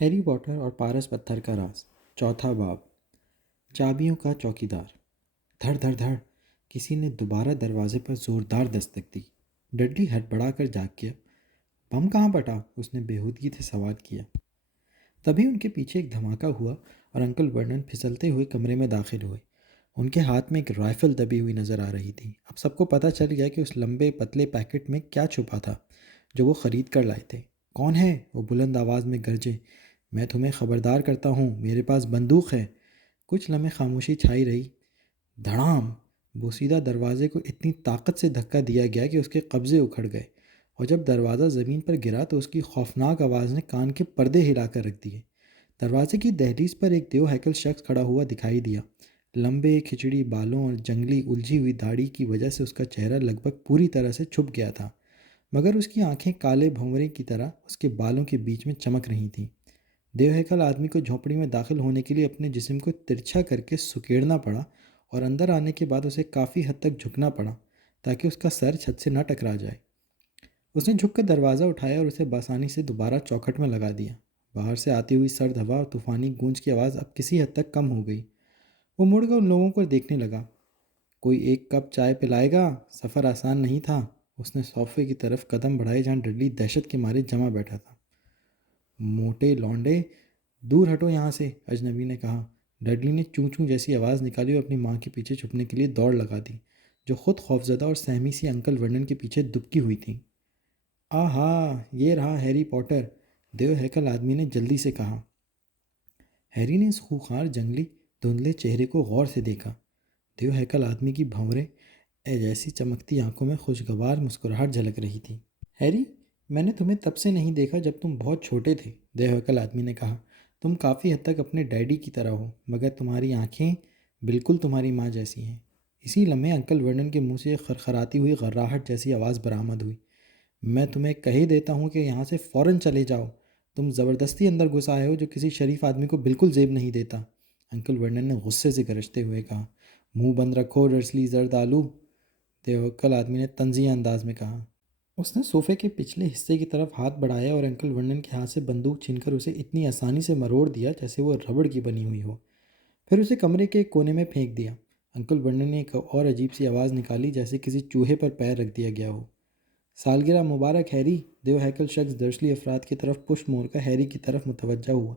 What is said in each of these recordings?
Harry Potter और पारस पत्थर का राज। चौथा बाब। चाबियों का चौकीदार। धड़ धड़ धड़। किसी ने दोबारा दरवाजे पर जोरदार दस्तक दी। डडली हड़बड़ाकर जाग गया। बम कहाँ फटा? उसने बेहूदगी से सवाल किया। तभी उनके पीछे एक धमाका हुआ और अंकल वर्नन फिसलते हुए कमरे में दाखिल हुए। उनके हाथ में एक राइफल दबी हुई नजर आ रही थी। अब सबको पता चल गया कि उस लंबे पतले पैकेट में क्या छुपा था जो वो खरीद कर लाए थे। कौन है? वो बुलंद आवाज़ में गरजे। मैं तुम्हें खबरदार करता हूँ, मेरे पास बंदूक है। कुछ लम्हे खामोशी छाई रही। धड़ाम। बोसीदा दरवाजे को इतनी ताकत से धक्का दिया गया कि उसके कब्जे उखड़ गए, और जब दरवाज़ा ज़मीन पर गिरा तो उसकी खौफनाक आवाज़ ने कान के पर्दे हिलाकर रख दिए। दरवाजे की दहलीज पर एक देव हैकल शख्स खड़ा हुआ दिखाई दिया। लंबे खिचड़ी बालों और जंगली उलझी हुई दाढ़ी की वजह से उसका चेहरा लगभग पूरी तरह से छुप गया था, मगर उसकी आंखें काले भंवरे की तरह उसके बालों के बीच में चमक रही थीं। देवहैकल आदमी को झोंपड़ी में दाखिल होने के लिए अपने जिस्म को तिरछा करके सुकेड़ना पड़ा, और अंदर आने के बाद उसे काफ़ी हद तक झुकना पड़ा ताकि उसका सर छत से न टकरा जाए। उसने झुककर दरवाज़ा उठाया और उसे बसानी से दोबारा चौखट में लगा दिया। बाहर से आती हुई सर्द हवा और तूफानी गूंज की आवाज़ अब किसी हद तक कम हो गई। वो मुड़कर उन लोगों को देखने लगा। कोई एक कप चाय पिलाएगा? सफ़र आसान नहीं था। उसने सोफे की तरफ कदम बढ़ाए जहाँ डडली दहशत के मारे जमा बैठा था। मोटे लौंडे, दूर हटो यहाँ से, अजनबी ने कहा। डडली ने चूं चूं जैसी आवाज़ निकाली और अपनी माँ के पीछे छुपने के लिए दौड़ लगा दी, जो खुद खौफजदा और सहमी सी अंकल वर्नन के पीछे दुबकी हुई थी। आहा, ये रहा हैरी पॉटर, देव हैकल आदमी ने जल्दी से कहा। हैरी ने इस खूंखार जंगली धुंधले चेहरे को गौर से देखा। देव हैकल आदमी की भंवरे जैसी चमकती आंखों में खुशगवार मुस्कुराहट झलक रही थी। हैरी, मैंने तुम्हें तब से नहीं देखा जब तुम बहुत छोटे थे, देवहकल आदमी ने कहा। तुम काफ़ी हद तक अपने डैडी की तरह हो, मगर तुम्हारी आंखें बिल्कुल तुम्हारी माँ जैसी हैं। इसी लम्हे अंकल वर्नन के मुंह से एक खरखराती हुई गर्राहट जैसी आवाज़ बरामद हुई। मैं तुम्हें कह ही देता हूँ कि यहाँ से फ़ौरन चले जाओ। तुम ज़बरदस्ती अंदर घुस आए हो, जो किसी शरीफ आदमी को बिल्कुल जेब नहीं देता, अंकल वर्नन ने गुस्से से गरजते हुए कहा। मुंह बंद रखो डर्सली जरदालू, देवक्कल आदमी ने तंज़िया अंदाज में कहा। उसने सोफे के पिछले हिस्से की तरफ हाथ बढ़ाया और अंकल वर्नन के हाथ से बंदूक छीनकर उसे इतनी आसानी से मरोड़ दिया जैसे वो रबड़ की बनी हुई हो। फिर उसे कमरे के एक कोने में फेंक दिया। अंकल वर्नन ने एक और अजीब सी आवाज़ निकाली, जैसे किसी चूहे पर पैर रख दिया गया हो। सालगिरह मुबारक हैरी, देव हैकल शख्स दर्शली अफराद की तरफ पुष्ट मोड़कर हैरी की तरफ मुतवज्जा हुआ।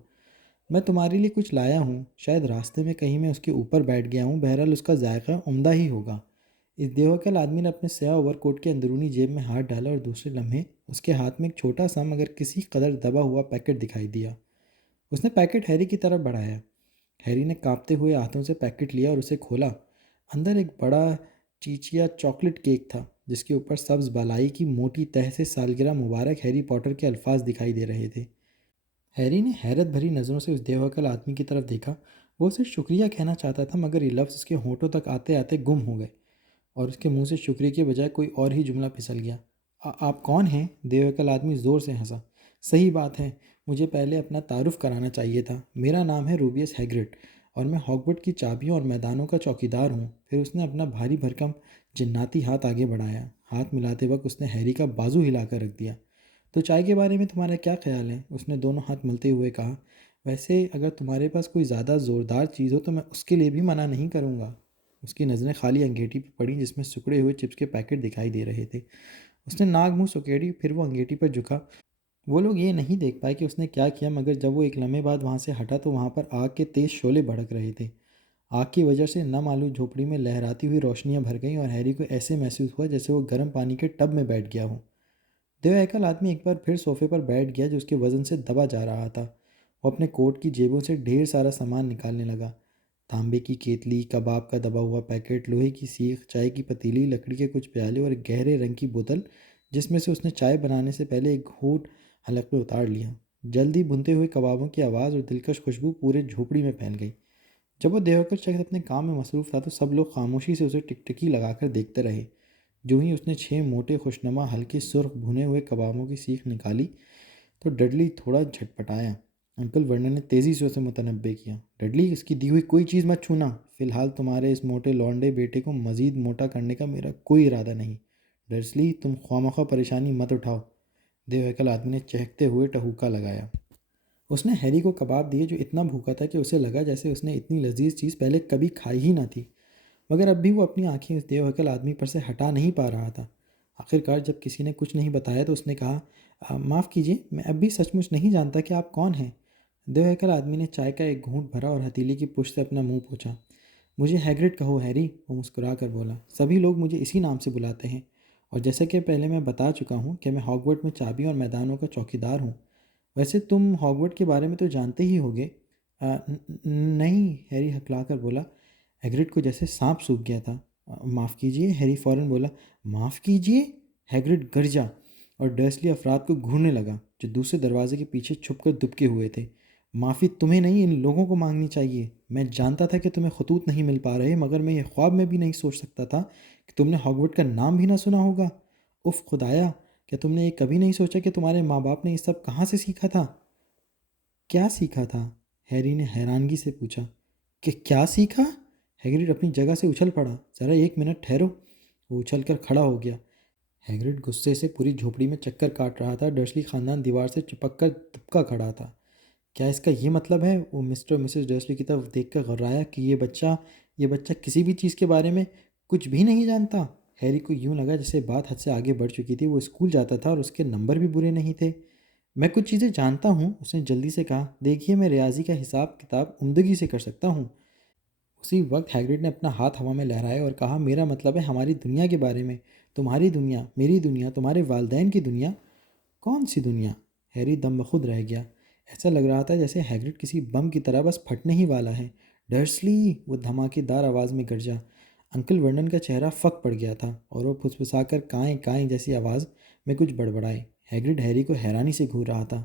मैं तुम्हारे लिए कुछ लाया हूँ, शायद रास्ते में कहीं मैं उसके ऊपर बैठ गया हूँ, बहरहाल उसका जायका उम्दा ही होगा। इस देवकल आदमी ने अपने स्याह ओवरकोट के अंदरूनी जेब में हाथ डाला और दूसरे लम्हे उसके हाथ में एक छोटा सा मगर किसी कदर दबा हुआ पैकेट दिखाई दिया। उसने पैकेट हैरी की तरफ बढ़ाया। हैरी ने कांपते हुए हाथों से पैकेट लिया और उसे खोला। अंदर एक बड़ा चीचिया चॉकलेट केक था, जिसके ऊपर सब्ज बालाई की मोटी तह से सालगिरह मुबारक हैरी पॉटर के अल्फाज दिखाई दे रहे थे। हैरी ने हैरत भरी नज़रों से उस देवकल आदमी की तरफ देखा। वो उसे शुक्रिया कहना चाहता था, मगर ये लफ्ज़ उसके होठों तक आते आते गुम हो गए और उसके मुंह से शुक्रिया के बजाय कोई और ही जुमला फिसल गया। आप कौन हैं? देवकल आदमी ज़ोर से हंसा। सही बात है, मुझे पहले अपना तारुफ कराना चाहिए था। मेरा नाम है रूबियस हैग्रिड और मैं हॉगवर्ट की चाबियों और मैदानों का चौकीदार हूँ। फिर उसने अपना भारी भरकम जिन्नाती हाथ आगे बढ़ाया। हाथ मिलाते वक्त उसने हैरी का बाजू हिलाकर रख दिया। तो चाय के बारे में तुम्हारा क्या ख्याल है? उसने दोनों हाथ मलते हुए कहा। वैसे अगर तुम्हारे पास कोई ज़्यादा ज़ोरदार चीज़ हो तो मैं उसके लिए भी मना नहीं करूँगा। उसकी नज़रें खाली अंगीठी पर पड़ी, जिसमें सिकुड़े हुए चिप्स के पैकेट दिखाई दे रहे थे। उसने नाक मुंह सुकेड़ी, फिर वो अंगीठी पर झुका। वो लोग ये नहीं देख पाए कि उसने क्या किया, मगर जब वो एक लम्हे बाद वहाँ से हटा तो वहाँ पर आग के तेज शोले भड़क रहे थे। आग की वजह से नम आलू झोपड़ी में लहराती हुई रोशनियाँ भर गईं और हैरी को ऐसे महसूस हुआ जैसे वो गर्म पानी के टब में बैठ गया हो। देवहैकल आदमी एक बार फिर सोफे पर बैठ गया, जो उसके वजन से दबा जा रहा था। वो अपने कोट की जेबों से ढेर सारा सामान निकालने लगा। तांबे की केतली, कबाब का दबा हुआ पैकेट, लोहे की सीख, चाय की पतीली, लकड़ी के कुछ प्याले और एक गहरे रंग की बोतल, जिसमें से उसने चाय बनाने से पहले एक घूंट हलक में उतार लिया। जल्दी भुनते हुए कबाबों की आवाज़ और दिलकश खुशबू पूरे झोपड़ी में फैल गई। जब वो देवकर शख्स अपने काम में मसरूफ़ था तो सब लोग खामोशी से उसे टिकटिकी लगाकर देखते रहे। जो ही उसने 6 मोटे खुशनुमा हल्के सुर्ख भुने हुए कबाबों की सीख निकाली तो डडली थोड़ा झटपटाया। अंकल वर्नन ने तेज़ी से उसे मुतनब्बे किया। डडली, इसकी दी हुई कोई चीज़ मत छूना। फ़िलहाल तुम्हारे इस मोटे लौंडे बेटे को मज़ीद मोटा करने का मेरा कोई इरादा नहीं। डर्सली, तुम ख्वामख्वा परेशानी मत उठाओ। देवहकल आदमी ने चहकते हुए टहूका लगाया। उसने हैरी को कबाब दिए जो इतना भूखा था कि उसे लगा जैसे उसने इतनी लजीज चीज़ पहले कभी खाई ही ना थी, मगर अब भी वो अपनी आंखें उस देवहकल आदमी पर से हटा नहीं पा रहा था। आखिरकार जब किसी ने कुछ नहीं बताया तो उसने कहा, माफ़ कीजिए, मैं अब भी सचमुच नहीं जानता कि आप कौन हैं।" देवहकल आदमी ने चाय का एक घूंट भरा और हथेली की पुष्ट से अपना मुंह पोंछा। "मुझे हैग्रिड कहो हैरी," वो मुस्कुरा कर बोला। "सभी लोग मुझे इसी नाम से बुलाते हैं, और जैसा कि पहले मैं बता चुका हूँ कि मैं हॉगवर्ट में चाबियों और मैदानों का चौकीदार हूँ। वैसे तुम हॉगवर्ट के बारे में तो जानते ही होगे।" नहीं," हैरी हकला कर बोला। हैग्रिड को जैसे सांप सूख गया था। "माफ़ कीजिए," हैरी फ़ौरन बोला। "माफ़ कीजिए?" हैग्रिड गरजा और डर्सली अफराद को घूरने लगा जो दूसरे दरवाजे के पीछे छुपकर दुबके हुए थे। "माफ़ी तुम्हें नहीं, इन लोगों को मांगनी चाहिए। मैं जानता था कि तुम्हें खतूत नहीं मिल पा रहे, मगर मैं ये ख्वाब में भी नहीं सोच सकता था कि तुमने हॉगवर्ट का नाम भी ना सुना होगा। उफ़ खुदाया, क्या तुमने ये कभी नहीं सोचा कि तुम्हारे माँ बाप ने ये सब कहाँ से सीखा था?" "क्या सीखा था?" हैरी ने हैरानगी से पूछा। कि क्या सीखा?" हैग्रिड अपनी जगह से उछल पड़ा। "ज़रा एक मिनट ठहरो।" वो उछल कर खड़ा हो गया। हैग्रिड गुस्से से पूरी झोपड़ी में चक्कर काट रहा था। डर्सली खानदान दीवार से चिपक कर दुबका खड़ा था। "क्या इसका ये मतलब है?" वो मिस्टर और मिसेस डर्सली की तरफ देख कर घबराया कि ये बच्चा किसी भी चीज़ के बारे में कुछ भी नहीं जानता। हैरी को यूं लगा जैसे बात हद से आगे बढ़ चुकी थी। वो स्कूल जाता था और उसके नंबर भी बुरे नहीं थे। "मैं कुछ चीज़ें जानता हूँ," उसने जल्दी से कहा। "देखिए, मैं रियाजी का हिसाब किताब उम्दगी से कर सकता हूँ।" उसी वक्त हैग्रिड ने अपना हाथ हवा में लहराया और कहा, "मेरा मतलब है हमारी दुनिया के बारे में। तुम्हारी दुनिया, मेरी दुनिया, तुम्हारे वालदैन की दुनिया।" "कौन सी दुनिया?" हैरी दम बखुद रह गया। ऐसा लग रहा था जैसे हैग्रिड किसी बम की तरह बस फटने ही वाला है। "डर्सली!" वो धमाकेदार आवाज़ में गरजा। अंकल वर्नन का चेहरा फक पड़ गया था और वो फुसफुसाकर काएँ काएँ जैसी आवाज़ में कुछ बड़बड़ाए। हैग्रिड हैरी को हैरानी से घूर रहा था।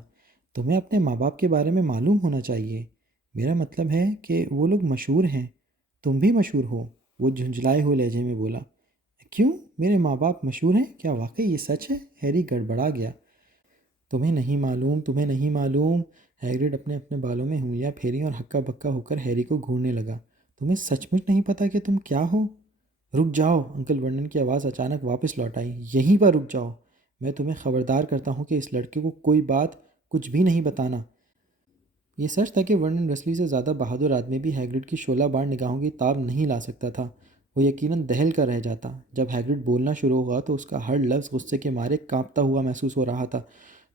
"तुम्हें अपने माँ बाप के बारे में मालूम होना चाहिए। मेरा मतलब है कि वो लोग मशहूर हैं। तुम भी मशहूर हो," वो झुंझलाए हुए लहजे में बोला। "क्यों? मेरे माँ बाप मशहूर हैं? क्या वाकई ये सच है?" हैरी गड़बड़ा गया। "तुम्हें नहीं मालूम, तुम्हें नहीं मालूम।" हैग्रिड अपने अपने बालों में उंगलियां फेरी और हक्का बक्का होकर हैरी को घूरने लगा। "तुम्हें सचमुच नहीं पता कि तुम क्या हो?" "रुक जाओ," अंकल वर्नन की आवाज़ अचानक वापस लौट आई। "यहीं पर रुक जाओ। मैं तुम्हें खबरदार करता हूँ कि इस लड़के को कोई बात कुछ भी नहीं बताना।" ये सच था कि वर्नन रसली से ज़्यादा बहादुर आदमी भी हैग्रिड की शोला बार निगाहों की ताब नहीं ला सकता था। वो यकीनन दहल कर रह जाता। जब हैग्रिड बोलना शुरू हुआ तो उसका हर लफ्ज़ गुस्से के मारे कांपता हुआ महसूस हो रहा था।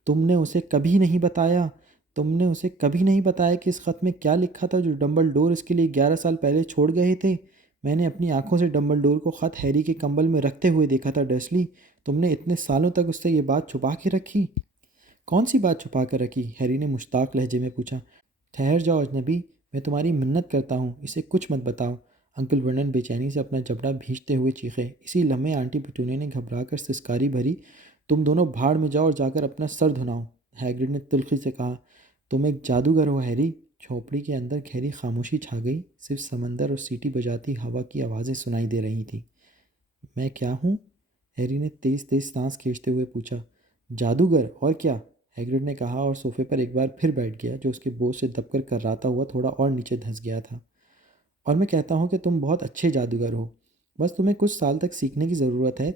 "तुमने उसे कभी नहीं बताया, तुमने उसे कभी नहीं बताया कि इस ख़त में क्या लिखा था जो डंबलडोर इसके लिए 11 साल पहले छोड़ गए थे। मैंने अपनी आंखों से डंबलडोर को ख़त हैरी के कंबल में रखते हुए देखा था। डर्सली, तुमने इतने सालों तक उससे ये बात छुपा के रखी?" "कौन सी बात छुपा कर रखी?" हैरी ने मुश्ताक लहजे में पूछा। "ठहर जाओ अजनबी, मैं तुम्हारी मिन्नत करता हूँ, इसे कुछ मत बताओ।" अंकल वर्नन बेचैनी से अपना जबड़ा भींचते हुए चीखे। इसी लम्हे आंटी पेटूनिया ने घबराकर सिसकारी भरी। "तुम दोनों भाड़ में जाओ और जाकर अपना सर धुनाओ," हैग्रिड ने तिल्खी से कहा। "तुम एक जादूगर हो हैरी।" झोंपड़ी के अंदर गहरी खामोशी छा गई। सिर्फ समंदर और सीटी बजाती हवा की आवाज़ें सुनाई दे रही थीं। "मैं क्या हूँ?" हैरी ने तेज़ तेज़ सांस खींचते हुए पूछा। "जादूगर, और क्या?" हैग्रिड ने कहा और सोफे पर एक बार फिर बैठ गया जो उसके बोझ से दबकर कर्राता हुआ थोड़ा और नीचे धंस गया था। "और मैं कहता हूँ कि तुम बहुत अच्छे जादूगर हो। बस तुम्हें कुछ साल तक सीखने की ज़रूरत है।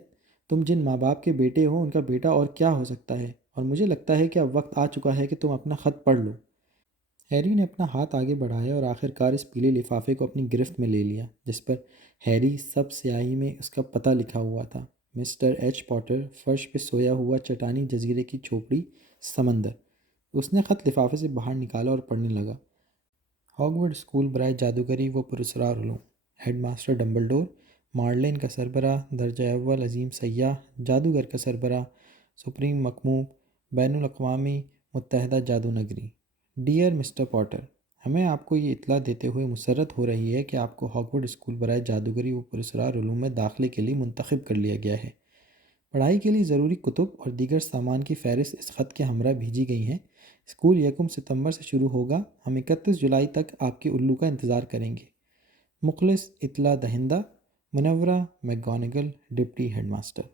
तुम जिन माँ बाप के बेटे हो उनका बेटा और क्या हो सकता है, और मुझे लगता है कि अब वक्त आ चुका है कि तुम अपना ख़त पढ़ लो।" हैरी ने अपना हाथ आगे बढ़ाया और आखिरकार इस पीले लिफाफे को अपनी गिरफ्त में ले लिया जिस पर हैरी सब स्याही में उसका पता लिखा हुआ था। मिस्टर एच पॉटर, फर्श पे सोया हुआ, चटानी जजीरे की झोपड़ी, समंदर। उसने ख़त लिफाफे से बाहर निकाला और पढ़ने लगा। हॉगवर्ड स्कूल बराए जादूगरी व पुरस्कार उलूम, हेडमास्टर डम्बलडोर, मार्लिन का सरबरा, दर्जा अव्वल अजीम सयाह, जादूगर का सरबरा, सुप्रीम मकमूब, बैनुल अक़वामी मुत्तहदा जादू नगरी। डियर मिस्टर पॉटर, हमें आपको ये इत्तला देते हुए मुसर्रत हो रही है कि आपको हॉगवर्ड स्कूल बराए जादूगरी व पुरस्कार उलूम में दाखिले के लिए मुंतखब कर लिया गया है। पढ़ाई के लिए ज़रूरी कुतुब और दीगर सामान की फ़हरिस्त इस ख़त के हमरा भेजी गई हैं। स्कूल 1 सितंबर से शुरू होगा। हम 31 जुलाई तक आपके उल्लू का इंतज़ार करेंगे। मुखलिस इत्तला दहिंदा, Munawwarah McGonagall, deputy headmaster.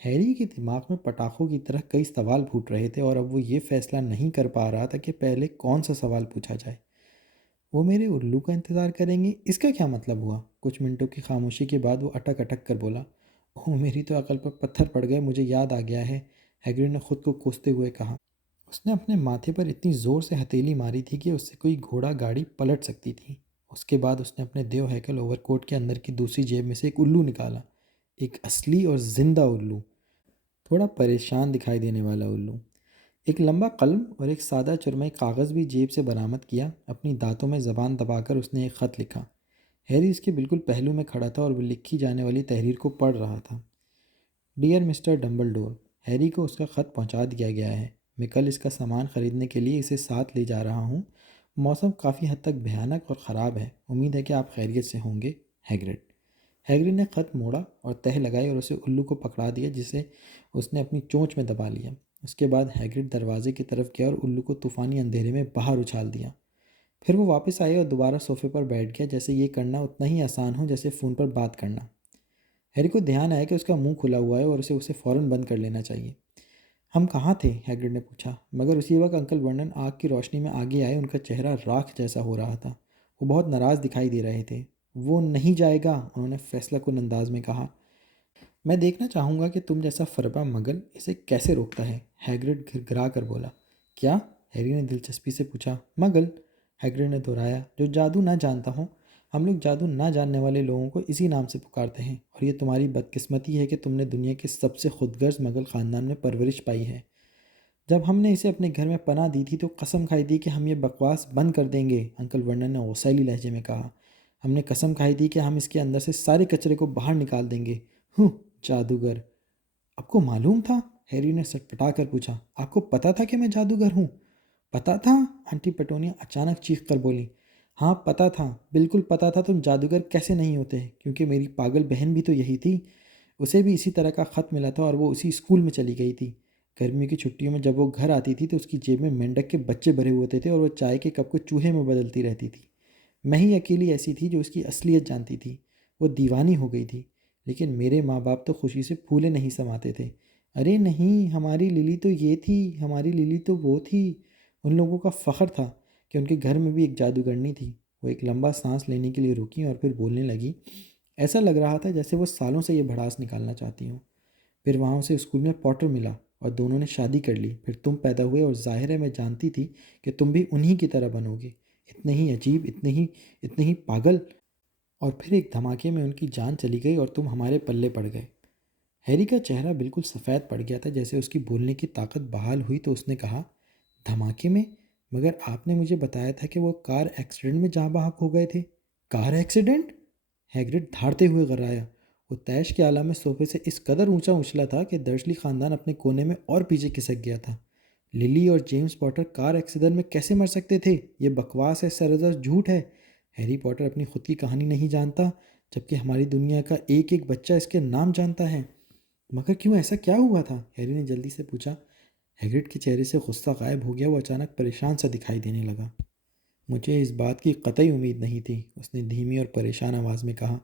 Harry के दिमाग में पटाखों की तरह कई सवाल फूट रहे थे और अब वो ये फैसला नहीं कर पा रहा था कि पहले कौन सा सवाल पूछा जाए। "वो मेरे उल्लू का इंतज़ार करेंगे, इसका क्या मतलब हुआ?" कुछ मिनटों की खामोशी के बाद वो अटक अटक कर बोला। "ओह, मेरी तो अकल पर पत्थर पड़ गए, मुझे याद आ गया है," हैग्रिड ने खुद को कोसते हुए कहा। उसने अपने माथे पर इतनी ज़ोर से हथेली मारी थी कि उससे कोई घोड़ा गाड़ी पलट सकती थी। उसके बाद उसने अपने देव हैकल ओवरकोट के अंदर की दूसरी जेब में से एक उल्लू निकाला। एक असली और ज़िंदा उल्लू, थोड़ा परेशान दिखाई देने वाला उल्लू। एक लंबा कलम और एक सादा चुरमई कागज़ भी जेब से बरामद किया। अपनी दांतों में ज़बान दबाकर उसने एक ख़त लिखा। हैरी इसके बिल्कुल पहलू में खड़ा था और वो लिखी जाने वाली तहरीर को पढ़ रहा था। डियर मिस्टर डम्बलडोर, हैरी को उसका ख़त पहुंचा दिया गया है। मैं कल इसका सामान ख़रीदने के लिए इसे साथ ले जा रहा हूँ। मौसम काफ़ी हद तक भयानक और ख़राब है। उम्मीद है कि आप खैरियत से होंगे। हैग्रिड। हैग्रिड ने ख़त मोड़ा और तह लगाई और उसे उल्लू को पकड़ा दिया, जिसे उसने अपनी चोंच में दबा लिया। उसके बाद हैग्रिड दरवाजे की तरफ गया और उल्लू को तूफ़ानी अंधेरे में बाहर उछाल दिया। फिर वो वापस आया और दोबारा सोफे पर बैठ गया, जैसे ये करना उतना ही आसान हो जैसे फ़ोन पर बात करना। हैरी को ध्यान आया कि उसका मुंह खुला हुआ है और उसे उसे फ़ौरन बंद कर लेना चाहिए। हम कहाँ थे? हैग्रिड ने पूछा, मगर उसी वक्त अंकल वर्नन आग की रोशनी में आगे आए। उनका चेहरा राख जैसा हो रहा था। वो बहुत नाराज़ दिखाई दे रहे थे। वो नहीं जाएगा, उन्होंने फैसलाकुन अंदाज में कहा। मैं देखना चाहूँगा कि तुम जैसा फरबा मगल इसे कैसे रोकता है, हैग्रिड गिड़गिड़ा कर बोला। क्या? हैरी ने दिलचस्पी से पूछा। मगल, हैग्रिड ने दोहराया, जो जादू ना जानता हो। हम लोग जादू ना जानने वाले लोगों को इसी नाम से पुकारते हैं, और ये तुम्हारी बदकिस्मती है कि तुमने दुनिया के सबसे खुदगर्ज मगल ख़ानदान में परवरिश पाई है। जब हमने इसे अपने घर में पनाह दी थी तो कसम खाई थी कि हम ये बकवास बंद कर देंगे, अंकल वर्नन ने ओसैली लहजे में कहा। हमने कसम खाई थी कि हम इसके अंदर से सारे कचरे को बाहर निकाल देंगे। हूँ, जादूगर। आपको मालूम था? हैरी ने सटपटा कर पूछा। आपको पता था कि मैं जादूगर हूँ? पता था? आंटी पेटोनिया अचानक चीख कर बोली। हाँ, पता था, बिल्कुल पता था। तुम जादूगर कैसे नहीं होते, क्योंकि मेरी पागल बहन भी तो यही थी। उसे भी इसी तरह का ख़त मिला था और वो उसी स्कूल में चली गई थी। गर्मियों की छुट्टियों में जब वो घर आती थी तो उसकी जेब में मेंढक के बच्चे भरे हुए होते थे और वो चाय के कप को चूहे में बदलती रहती थी। मैं ही अकेली ऐसी थी जो उसकी असलियत जानती थी। वो दीवानी हो गई थी। लेकिन मेरे माँ बाप तो खुशी से फूले नहीं समाते थे। अरे नहीं, हमारी लिली तो ये थी, हमारी लिली तो वो थी। उन लोगों का फ़ख्र था कि उनके घर में भी एक जादूगरनी थी। वो एक लंबा सांस लेने के लिए रुकी और फिर बोलने लगी। ऐसा लग रहा था जैसे वो सालों से ये भड़ास निकालना चाहती हूँ। फिर वहाँ उसे स्कूल में पॉटर मिला और दोनों ने शादी कर ली। फिर तुम पैदा हुए और ज़ाहिर है मैं जानती थी कि तुम भी उन्हीं की तरह बनोगे। इतने ही अजीब, इतने ही पागल। और फिर एक धमाके में उनकी जान चली गई और तुम हमारे पल्ले पड़ गए। हैरी का चेहरा बिल्कुल सफ़ेद पड़ गया था। जैसे उसकी बोलने की ताकत बहाल हुई तो उसने कहा, धमाके में? मगर आपने मुझे बताया था कि वो कार एक्सीडेंट में जहाँ बहक हो गए थे। Car accident? हैग्रिड धाड़ते हुए घबराया। वो तैश के आला में सोफे से इस कदर ऊंचा उछला था कि दर्शली खानदान अपने कोने में और पीछे खिसक गया था। लिली और जेम्स पॉटर कार एक्सीडेंट में कैसे मर सकते थे? ये बकवास है, सरासर झूठ है। हैरी पॉटर अपनी खुद की कहानी नहीं जानता, जबकि हमारी दुनिया का एक एक बच्चा इसके नाम जानता है। मगर क्यों, ऐसा क्या हुआ था? हैरी ने जल्दी से पूछा। हैग्रिड के चेहरे से गुस्सा गायब हो गया। वो अचानक परेशान सा दिखाई देने लगा। मुझे इस बात की कतई उम्मीद नहीं थी, उसने धीमी और परेशान आवाज़ में कहा।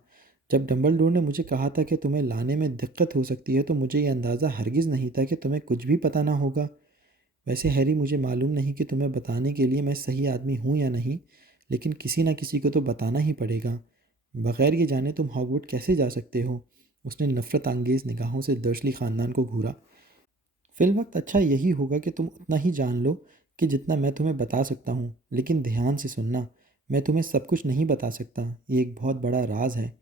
जब डम्बलडोर ने मुझे कहा था कि तुम्हें लाने में दिक्कत हो सकती है तो मुझे ये अंदाज़ा हरगिज़ नहीं था कि तुम्हें कुछ भी पता ना होगा। वैसे हैरी, मुझे मालूम नहीं कि तुम्हें बताने के लिए मैं सही आदमी हूँ या नहीं, लेकिन किसी ना किसी को तो बताना ही पड़ेगा। बगैर ये जाने तुम हॉगवर्ड कैसे जा सकते हो? उसने नफ़रत अंगेज़ निगाहों से दर्शली ख़ानदान को घूरा। फ़िलवक्त अच्छा यही होगा कि तुम उतना ही जान लो कि जितना मैं तुम्हें बता सकता हूँ, लेकिन ध्यान से सुनना। मैं तुम्हें सब कुछ नहीं बता सकता, ये एक बहुत बड़ा राज है।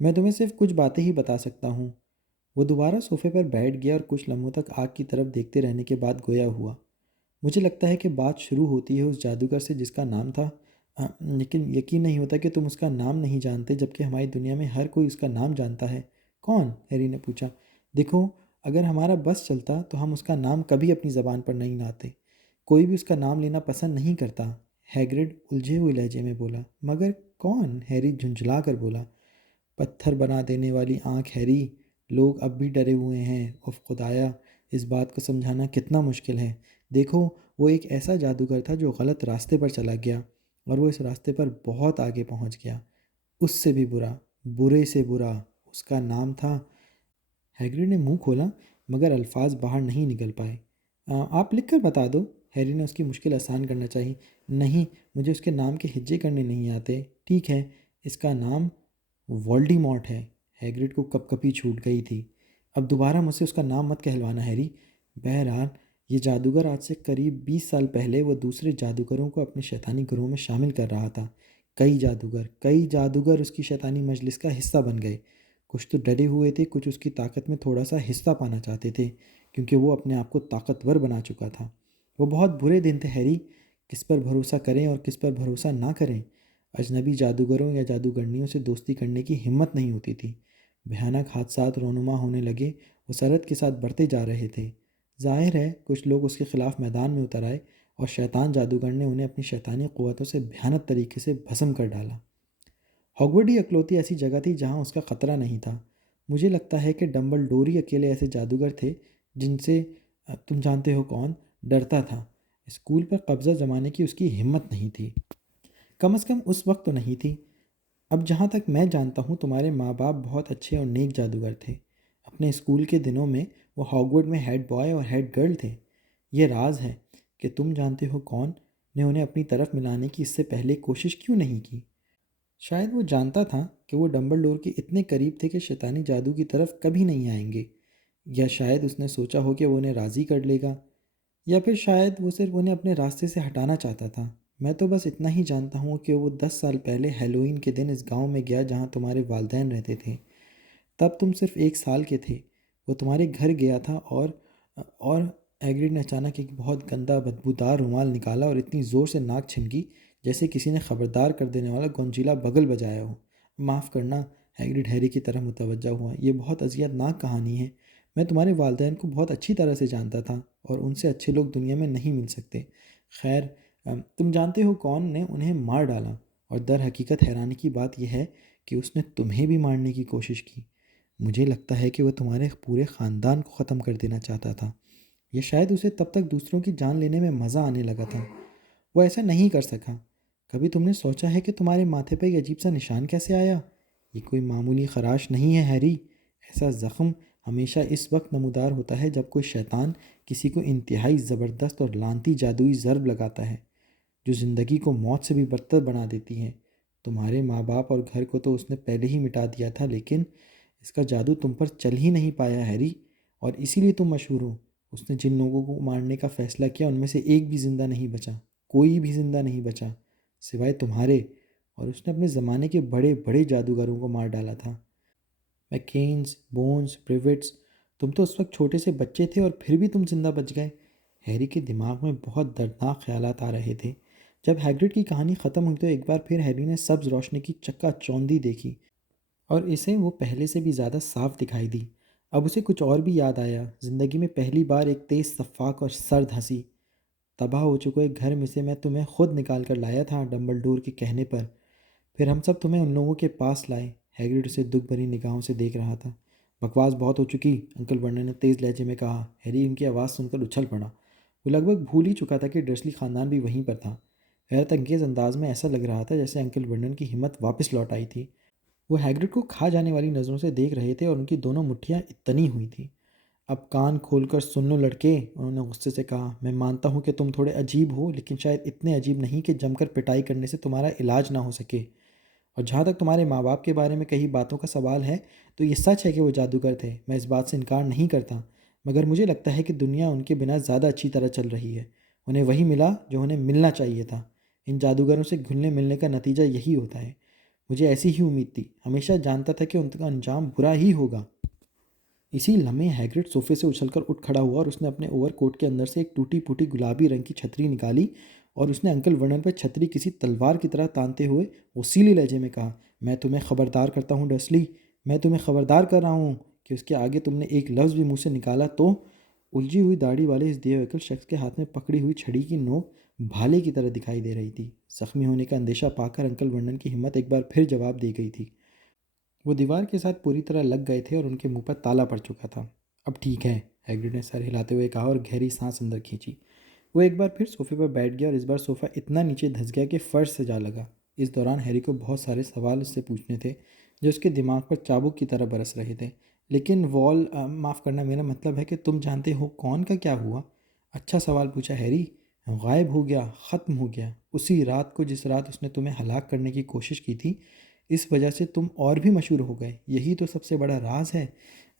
मैं तुम्हें सिर्फ कुछ बातें ही बता सकता हूँ। वो दोबारा सोफे पर बैठ गया और कुछ लम्हों तक आग की तरफ देखते रहने के बाद गोया हुआ। मुझे लगता है कि बात शुरू होती है उस जादूगर से जिसका नाम था, लेकिन यकीन नहीं होता कि तुम उसका नाम नहीं जानते, जबकि हमारी दुनिया में हर कोई उसका नाम जानता है। कौन? हैरी ने पूछा। देखो, अगर हमारा बस चलता तो हम उसका नाम कभी अपनी ज़बान पर नहीं लाते। कोई भी उसका नाम लेना पसंद नहीं करता। हैग्रिड उलझे हुए लहजे में बोला। मगर कौन? हैरी झुंझला कर बोला। पत्थर बना देने वाली आँख हैरी। लोग अब भी डरे हुए हैं। उफ खुदाया, इस बात को समझाना कितना मुश्किल है। देखो, वो एक ऐसा जादूगर था जो गलत रास्ते पर चला गया, और वो इस रास्ते पर बहुत आगे पहुंच गया। उससे भी बुरा, बुरे से बुरा। उसका नाम था। हैग्रिड ने मुंह खोला, मगर अल्फाज बाहर नहीं निकल पाए। आप लिख कर बता दो, हैरी ने उसकी मुश्किल आसान करना चाहिए। नहीं, मुझे उसके नाम के हिज्जे करने नहीं आते। ठीक है, इसका नाम वोल्डेमॉर्ट है। हैग्रिड को कपकपी छूट गई थी। अब दोबारा मुझसे उसका नाम मत कहलवाना हैरी। बहरहाल, ये जादूगर आज से करीब 20 साल पहले वो दूसरे जादूगरों को अपने शैतानी ग्रोह में शामिल कर रहा था। कई जादूगर उसकी शैतानी मजलिस का हिस्सा बन गए। कुछ तो डरे हुए थे, कुछ उसकी ताकत में थोड़ा सा हिस्सा पाना चाहते थे, क्योंकि वो अपने आप को ताकतवर बना चुका था। वो बहुत बुरे दिन थे हैरी। किस पर भरोसा करें और किस पर भरोसा ना करें। अजनबी जादूगरों या जादूगरनियों से दोस्ती करने की हिम्मत नहीं होती थी। भयानक हादसात रोनुमा होने लगे। वो सरहद के साथ बढ़ते जा रहे थे। जाहिर है कुछ लोग उसके खिलाफ मैदान में उतर आए और शैतान जादूगर ने उन्हें अपनी शैतानी क़ुव्वतों से भयानक तरीके से भस्म कर डाला। हॉगवर्ड ही इकलौती ऐसी जगह थी जहाँ उसका ख़तरा नहीं था। मुझे लगता है कि डम्बलडोर ही अकेले ऐसे जादूगर थे जिनसे तुम जानते हो कौन डरता था। स्कूल पर कब्ज़ा जमाने की उसकी हिम्मत नहीं थी, कम से कम उस वक्त तो नहीं थी। अब जहाँ तक मैं जानता हूँ तुम्हारे माँ बाप बहुत अच्छे और नेक जादूगर थे। अपने स्कूल के दिनों में वो हॉगवर्ड में हेड बॉय और हेड गर्ल थे। ये राज है कि तुम जानते हो कौन ने उन्हें अपनी तरफ मिलाने की इससे पहले कोशिश क्यों नहीं की। शायद वो जानता था कि वो डंबलडोर के इतने करीब थे कि शैतानी जादू की तरफ कभी नहीं आएंगे। या शायद उसने सोचा हो कि वो उन्हें राज़ी कर लेगा, या फिर शायद वो सिर्फ उन्हें अपने रास्ते से हटाना चाहता था। मैं तो बस इतना ही जानता हूँ कि वो 10 साल पहले हैलोवीन के दिन इस गांव में गया जहाँ तुम्हारे वालदैन रहते थे। तब तुम सिर्फ 1 साल के थे। वो तुम्हारे घर गया था और हैग्रिड ने अचानक एक बहुत गंदा बदबूदार रुमाल निकाला और इतनी ज़ोर से नाक छिनकी जैसे किसी ने खबरदार कर देने वाला गौंजीला बगल बजाया हो। माफ़ करना। हैग्रिड हैरी की तरफ मुतवज्जा हुआ। ये बहुत अजियतनाक कहानी है। मैं तुम्हारे वालदैन को बहुत अच्छी तरह से जानता था और उनसे अच्छे लोग दुनिया में नहीं मिल सकते। खैर, तुम जानते हो कौन ने उन्हें मार डाला। और दर हकीकत हैरानी की बात यह है कि उसने तुम्हें भी मारने की कोशिश की। मुझे लगता है कि वह तुम्हारे पूरे ख़ानदान को ख़त्म कर देना चाहता था। यह शायद उसे तब तक दूसरों की जान लेने में मज़ा आने लगा था। वो ऐसा नहीं कर सका। कभी तुमने सोचा है कि तुम्हारे माथे पर एक अजीब सा निशान कैसे आया? ये कोई मामूली खराश नहीं है हैरी। ऐसा ज़ख्म हमेशा इस वक्त नमूदार होता है जब कोई शैतान किसी को इंतहाई ज़बरदस्त और लानती जादुई ज़र्ब लगाता है, जो ज़िंदगी को मौत से भी बदतर बना देती है। तुम्हारे माँ बाप और घर को तो उसने पहले ही मिटा दिया था, लेकिन इसका जादू तुम पर चल ही नहीं पाया हैरी। और इसीलिए तुम मशहूर हो। उसने जिन लोगों को मारने का फ़ैसला किया उनमें से एक भी ज़िंदा नहीं बचा। कोई भी ज़िंदा नहीं बचा सिवाय तुम्हारे। और उसने अपने ज़माने के बड़े बड़े जादूगरों को मार डाला था। मैकेन्स, बोन्स, प्रिवेट्स। तुम तो उस वक्त छोटे से बच्चे थे और फिर भी तुम जिंदा बच गए। हैरी के दिमाग में बहुत दर्दनाक ख्यालात आ रहे थे। जब हैग्रिड की कहानी ख़त्म हुई तो एक बार फिर हैरी ने सब्ज़ रोशनी की चक्का-चौंधी देखी और इसे वो पहले से भी ज़्यादा साफ दिखाई दी। अब उसे कुछ और भी याद आया। ज़िंदगी में पहली बार एक तेज़ सफ़ाक और सर्द हंसी। तबाह हो चुके एक घर में से मैं तुम्हें खुद निकाल कर लाया था डंबलडोर के कहने पर। फिर हम सब तुम्हें उन लोगों के पास लाए। हैग्रिड उसे दुख भरी निगाहों से देख रहा था। बकवास बहुत हो चुकी, अंकल वर्नन ने तेज़ लहजे में कहा। हैरी उनकी आवाज़ सुनकर उछल पड़ा। वो लगभग भूल ही चुका था कि डर्सली ख़ानदान भी वहीं पर था। हैरत अंगेज़ अंदाज में ऐसा लग रहा था जैसे अंकल वर्नन की हिम्मत वापस लौट आई थी। वो हैग्रिड को खा जाने वाली नज़रों से देख रहे थे और उनकी दोनों मुट्ठियाँ इतनी हुई थी। अब कान खोलकर सुन लो लड़के, उन्होंने गुस्से से कहा। मैं मानता हूँ कि तुम थोड़े अजीब हो, लेकिन शायद इतने अजीब नहीं कि जमकर पिटाई करने से तुम्हारा इलाज ना हो सके। और जहाँ तक तुम्हारे माँ बाप के बारे में कही बातों का सवाल है, तो ये सच है कि वो जादूगर थे। मैं इस बात से इनकार नहीं करता, मगर मुझे लगता है कि दुनिया उनके बिना ज़्यादा अच्छी तरह चल रही है। उन्हें वही मिला जो उन्हें मिलना चाहिए था। इन जादूगरों से घुलने मिलने का नतीजा यही होता है। मुझे ऐसी ही उम्मीद थी। हमेशा जानता था कि उनका अंजाम बुरा ही होगा। इसी लम्हे हैग्रिड सोफे से उछलकर उठ खड़ा हुआ और उसने अपने ओवरकोट के अंदर से एक टूटी फूटी गुलाबी रंग की छतरी निकाली और उसने अंकल वर्नन पर छतरी किसी तलवार की तरह तानते हुए वसीले लहजे में कहा। मैं तुम्हें खबरदार करता हूँ डर्सली, मैं तुम्हें खबरदार कर रहा हूँ कि उसके आगे तुमने एक लफ्ज़ भी मुँह से निकाला तो। उलझी हुई दाढ़ी वाले इस देवकल शख्स के हाथ में पकड़ी हुई छड़ी की नोक भाले की तरह दिखाई दे रही थी। जख्मी होने का अंदेशा पाकर अंकल वर्नन की हिम्मत एक बार फिर जवाब दी गई थी। वो दीवार के साथ पूरी तरह लग गए थे और उनके मुंह पर ताला पड़ चुका था। अब ठीक है, हैग्रिड ने सर हिलाते हुए कहा और गहरी सांस अंदर खींची। वो एक बार फिर सोफे पर बैठ गया और इस बार सोफ़ा इतना नीचे धंस गया कि फर्श से जा लगा। इस दौरान हैरी को बहुत सारे सवाल उससे पूछने थे जो उसके दिमाग पर चाबुक की तरह बरस रहे थे। लेकिन माफ़ करना, मेरा मतलब है कि तुम जानते हो कौन का क्या हुआ? अच्छा सवाल पूछा हैरी। गायब हो गया, ख़त्म हो गया, उसी रात को जिस रात उसने तुम्हें हलाक करने की कोशिश की थी। इस वजह से तुम और भी मशहूर हो गए। यही तो सबसे बड़ा राज है।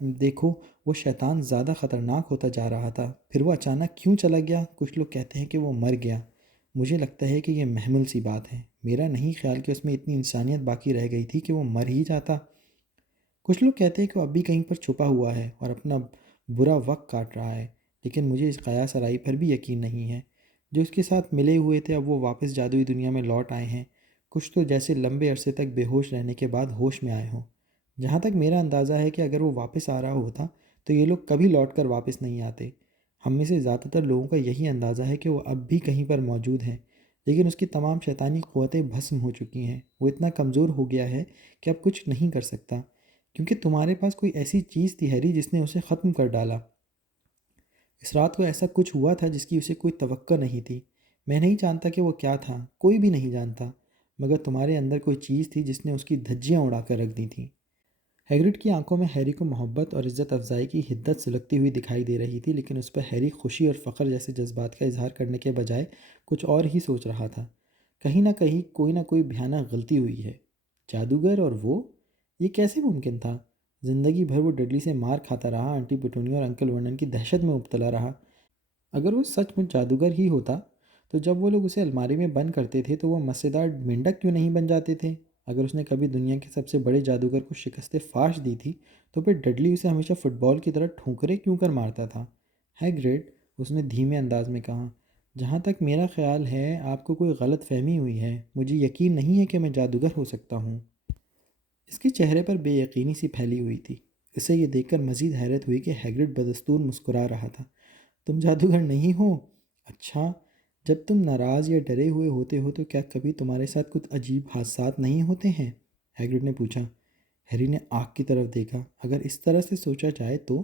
देखो, वो शैतान ज़्यादा ख़तरनाक होता जा रहा था। फिर वो अचानक क्यों चला गया? कुछ लोग कहते हैं कि वो मर गया। मुझे लगता है कि ये महमूल सी बात है। मेरा नहीं ख्याल कि उसमें इतनी इंसानियत बाकी रह गई थी कि वो मर ही जाता। कुछ लोग कहते हैं कि वो अब भी कहीं पर छुपा हुआ है और अपना बुरा वक्त काट रहा है, लेकिन मुझे इस कया सराई पर भी यकीन नहीं है। जो उसके साथ मिले हुए थे अब वो वापस जादुई दुनिया में लौट आए हैं। कुछ तो जैसे लंबे अरसे तक बेहोश रहने के बाद होश में आए हों। जहाँ तक मेरा अंदाज़ा है कि अगर वो वापस आ रहा होता तो ये लोग कभी लौट कर वापस नहीं आते। हम में से ज़्यादातर लोगों का यही अंदाज़ा है कि वो अब भी कहीं पर मौजूद है, लेकिन उसकी तमाम शैतानी क़ुव्वतें भस्म हो चुकी हैं। वो इतना कमज़ोर हो गया है कि अब कुछ नहीं कर सकता, क्योंकि तुम्हारे पास कोई ऐसी चीज़ थी हैरी जिसने उसे ख़त्म कर डाला। इस रात को ऐसा कुछ हुआ था जिसकी उसे कोई तवक्को नहीं थी। मैं नहीं जानता कि वो क्या था, कोई भी नहीं जानता, मगर तुम्हारे अंदर कोई चीज़ थी जिसने उसकी धज्जियाँ उड़ा कर रख दी थी। हैग्रिड की आंखों में हैरी को मोहब्बत और इज़्ज़त अफ़ज़ाई की हिद्दत सुलगती हुई दिखाई दे रही थी, लेकिन उस पर हैरी खुशी और फ़ख्र जैसे जज्बात का इजहार करने के बजाय कुछ और ही सोच रहा था। कहीं ना कहीं कोई ना कोई भयानक गलती हुई है। जादूगर और वो, ये कैसे मुमकिन था? ज़िंदगी भर वो डडली से मार खाता रहा, आंटी पिटूनिया और अंकल वर्नन की दहशत में मुब्तला रहा। अगर वो सचमुच जादूगर ही होता तो जब वो लोग उसे अलमारी में बंद करते थे तो वो मस्सेदार मेंढक क्यों नहीं बन जाते थे? अगर उसने कभी दुनिया के सबसे बड़े जादूगर को शिकस्त फाश दी थी तो फिर डडली उसे हमेशा फुटबॉल की तरह ठोकरें क्यों कर मारता था? हैग्रिड, उसने धीमे अंदाज में कहा, जहाँ तक मेरा ख्याल है आपको कोई गलत फहमी हुई है। मुझे यकीन नहीं है कि मैं जादूगर हो सकता हूँ। इसके चेहरे पर बेयकीनी सी फैली हुई थी। इसे ये देखकर मज़ीद हैरत हुई कि हैग्रिड बदस्तूर मुस्कुरा रहा था। तुम जादूगर नहीं हो? अच्छा, जब तुम नाराज़ या डरे हुए होते हो तो क्या कभी तुम्हारे साथ कुछ अजीब हादसात नहीं होते हैं? हैग्रिड ने पूछा। हैरी ने आग की तरफ देखा। अगर इस तरह से सोचा जाए तो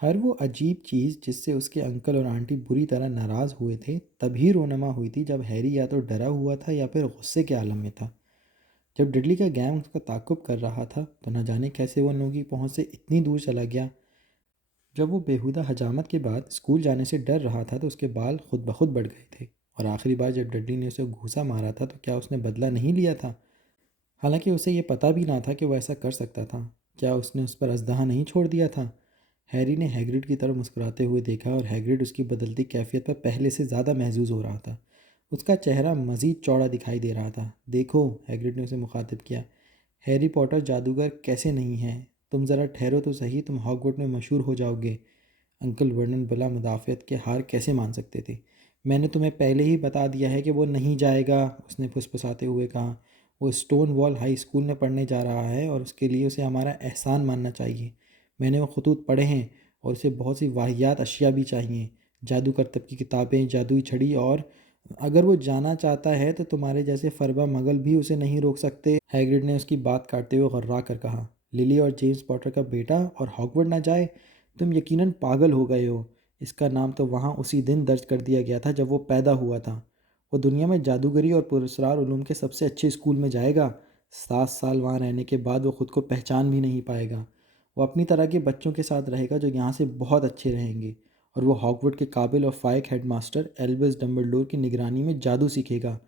हर वो अजीब चीज़ जिससे उसके अंकल और आंटी बुरी तरह नाराज़ हुए थे तभी रोनमा हुई थी जब हैरी या तो डरा हुआ था या फिर गुस्से के आलम में था। जब डिडली का गैंग उसका ताक़ुब कर रहा था तो न जाने कैसे वो नों की पहुँच से इतनी दूर चला गया। जब वो बेहुदा हजामत के बाद स्कूल जाने से डर रहा था तो उसके बाल खुद ब खुद बढ़ गए थे। और आखिरी बार जब डडली ने उसे घूंसा मारा था तो क्या उसने बदला नहीं लिया था? हालांकि उसे ये पता भी ना था कि वो ऐसा कर सकता था। क्या उसने उस पर अजदहा नहीं छोड़ दिया था? हैरी ने हैग्रिड की तरफ मुस्कुराते हुए देखा और हैग्रिड उसकी बदलती कैफियत पर पहले से ज़्यादा महजूज हो रहा था। उसका चेहरा मज़ीद चौड़ा दिखाई दे रहा था। देखो, हैग्रिड ने उसे मुखातिब किया, हैरी पॉटर जादूगर कैसे नहीं है? तुम ज़रा ठहरो तो सही, तुम हॉगवर्ट में मशहूर हो जाओगे। अंकल वर्नन भला मुदाफ़ियत के हार कैसे मान सकते थे? मैंने तुम्हें पहले ही बता दिया है कि वो नहीं जाएगा, उसने फुसफुसाते हुए कहा। वो स्टोन वॉल हाई स्कूल में पढ़ने जा रहा है और उसके लिए उसे हमारा एहसान मानना चाहिए। मैंने वो खतूत पढ़े हैं और उसे बहुत सी वाहियात अशिया भी चाहिए। जादू करतब की किताबें, जादुई छड़ी, और अगर वो जाना चाहता है तो तुम्हारे जैसे फरबा मगल भी उसे नहीं रोक सकते। हैग्रिड ने उसकी बात काटते हुए गर्रा कर कहा, लिली और जेम्स पॉटर का बेटा और हॉगवर्ड ना जाए? तुम यकीनन पागल हो गए हो। इसका नाम तो वहाँ उसी दिन दर्ज कर दिया गया था जब वो पैदा हुआ था। वो दुनिया में जादूगरी और पुरस्रार उलूम के सबसे अच्छे स्कूल में जाएगा। 7 साल वहाँ रहने के बाद वो खुद को पहचान भी नहीं पाएगा। वो अपनी तरह के बच्चों के साथ रहेगा जो यहाँ से बहुत अच्छे रहेंगे, और वो हॉगवर्ड के काबिल और फाइक हेडमास्टर एल्बस डम्बलडोर की निगरानी में जादू सीखेगा।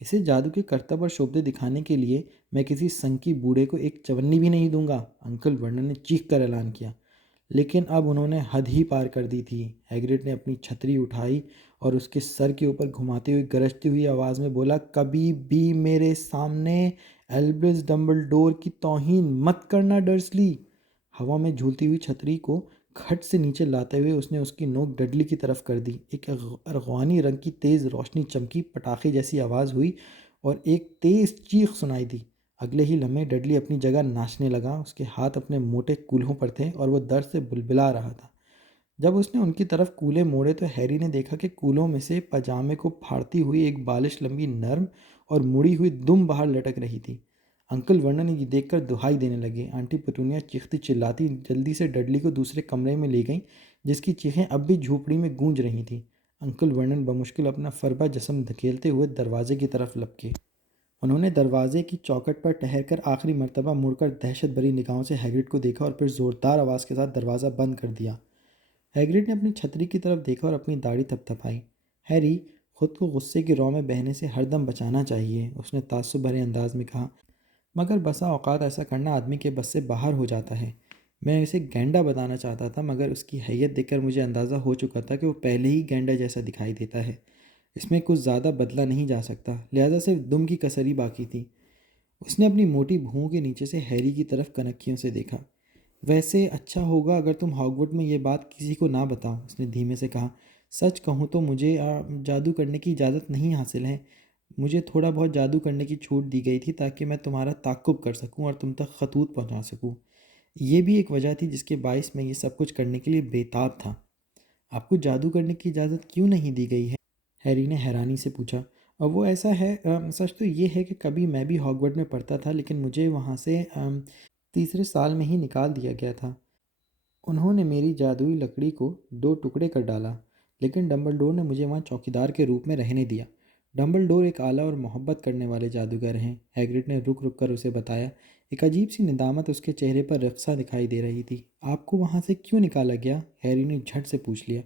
इसे जादू के करतब और शोभे दिखाने के लिए मैं किसी संकी बूढ़े को एक चवन्नी भी नहीं दूंगा, अंकल वर्नन ने चीख कर ऐलान किया। लेकिन अब उन्होंने हद ही पार कर दी थी। हैग्रिड ने अपनी छतरी उठाई और उसके सर के ऊपर घुमाते हुए गरजती हुई आवाज़ में बोला, कभी भी मेरे सामने एल्बस डम्बलडोर की तौहीन मत करना डर्सली। हवा में झूलती हुई छतरी को खट से नीचे लाते हुए उसने उसकी नोक डडली की तरफ कर दी। एक अरगवानी रंग की तेज़ रोशनी चमकी, पटाखे जैसी आवाज़ हुई और एक तेज़ चीख सुनाई दी। अगले ही लम्हे डडली अपनी जगह नाचने लगा। उसके हाथ अपने मोटे कूल्हों पर थे और वो दर्द से बुलबुला रहा था। जब उसने उनकी तरफ कूल्हे मोड़े तो हैरी ने देखा कि कूल्हों में से पजामे को फाड़ती हुई एक बालिश लंबी नर्म और मुड़ी हुई दुम बाहर लटक रही थी। अंकल वर्नन ये देखकर दुहाई देने लगे। आंटी पेटूनिया चीखती चिल्लाती जल्दी से डडली को दूसरे कमरे में ले गईं, जिसकी चीखें अब भी झोपड़ी में गूंज रही थीं। अंकल वर्नन बमुश्किल अपना फरबा जिस्म धकेलते हुए दरवाजे की तरफ लपके। उन्होंने दरवाजे की चौखट पर ठहरकर आखिरी मर्तबा मुड़कर दहशत भरी निगाहों से हैग्रिड को देखा और फिर ज़ोरदार आवाज़ के साथ दरवाज़ा बंद कर दिया। हैग्रिड ने अपनी छतरी की तरफ देखा और अपनी दाढ़ी थपथपाई। हैरी, खुद को गुस्से की रौ में बहने से हरदम बचाना चाहिए, उसने ताज्जुब भरे अंदाज में कहा, मगर बसा औकात ऐसा करना आदमी के बस से बाहर हो जाता है। मैं उसे गैंडा बताना चाहता था, मगर उसकी हैयत देखकर मुझे अंदाज़ा हो चुका था कि वो पहले ही गैंडा जैसा दिखाई देता है। इसमें कुछ ज़्यादा बदला नहीं जा सकता, लिहाजा सिर्फ दुम की कसरी बाकी थी। उसने अपनी मोटी भुहों के नीचे से हैरी की तरफ कनखियों से देखा। वैसे अच्छा होगा अगर तुम हॉगवर्ट में ये बात किसी को ना बताओ, उसने धीमे से कहा। सच कहूँ तो मुझे जादू करने की इजाज़त नहीं हासिल है। मुझे थोड़ा बहुत जादू करने की छूट दी गई थी ताकि मैं तुम्हारा ताक़ुब कर सकूं और तुम तक खतूत पहुंचा सकूं। ये भी एक वजह थी जिसके बायस मैं ये सब कुछ करने के लिए बेताब था। आपको जादू करने की इजाज़त क्यों नहीं दी गई है? हैरी ने हैरानी से पूछा। और वो ऐसा है, सच तो ये है कि कभी मैं भी हॉगवर्ट में पढ़ता था, लेकिन मुझे वहाँ से तीसरे साल में ही निकाल दिया गया था। उन्होंने मेरी जादुई लकड़ी को दो टुकड़े कर डाला, लेकिन डंबलडोर ने मुझे वहाँ चौकीदार के रूप में रहने दिया। डंबलडोर एक आला और मोहब्बत करने वाले जादूगर हैं, हैग्रिड ने रुक रुक कर उसे बताया। एक अजीब सी निदामत उसके चेहरे पर रक्सा दिखाई दे रही थी। आपको वहाँ से क्यों निकाला गया? हैरी ने झट से पूछ लिया।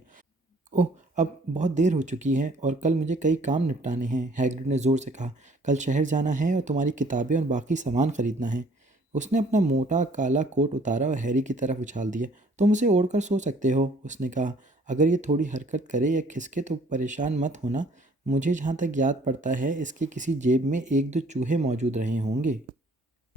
ओह, अब बहुत देर हो चुकी है और कल मुझे कई काम निपटाने हैं, हैग्रिड ने ज़ोर से कहा। कल शहर जाना है और तुम्हारी किताबें और बाकी सामान खरीदना है। उसने अपना मोटा काला कोट उतारा और हैरी की तरफ उछाल दिया। तुम उसे ओढ़कर सो सकते हो, उसने कहा। अगर ये थोड़ी हरकत करे या खिसके तो परेशान मत होना। मुझे जहाँ तक याद पड़ता है इसके किसी जेब में एक दो चूहे मौजूद रहे होंगे।